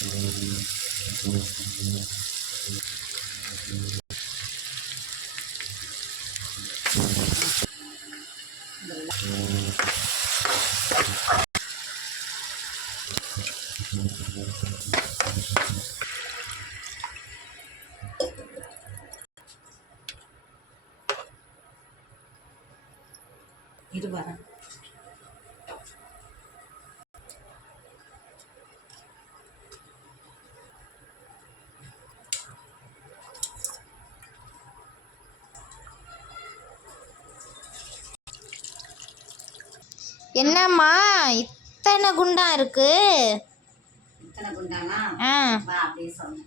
இது வரேன். என்னம்மா இத்தனை குண்டா இருக்கு? இத்தனை குண்டானா? அப்படியே சொன்னேன்.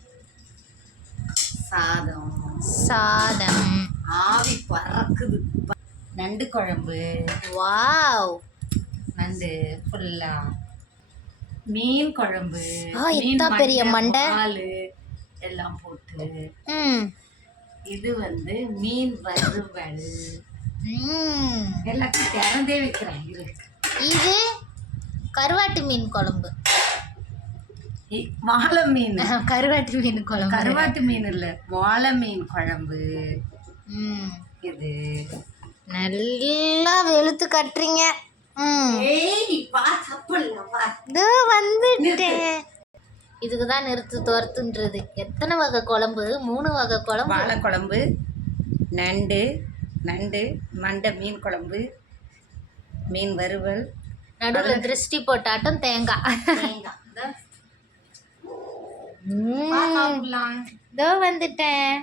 சாதம் ஆவி பறக்குது. நண்டு குழம்பு. வாவ். நண்டு ஃபுல்லா. மீன் குழம்பு. இத்தா பெரிய மண்டை எல்லாம் போட்டு. இது மீன் வறுவல். எல்லாத்தையும் திறந்தே வைக்கிறேன். இது கருவாட்டு மீன் குழம்பு. வாழை மீன். கருவாட்டு மீன் குழம்பு. கருவாட்டு மீன் இல்ல, வாழை மீன் குழம்பு. இது நல்லா வெளுத்து கட்டுறீங்க. வந்துட்டேன். இதுக்குதான் நிறுத்து துரத்துன்றது. எத்தனை வகை குழம்பு? 3 வகை குழம்பு. வாழை குழம்பு, நண்டு மண்டை மீன் குழம்பு, மீன் வறுவல், நடுவில் திருஷ்டி போட்டாட்டம் தேங்காய். இதோ வந்துட்டேன்.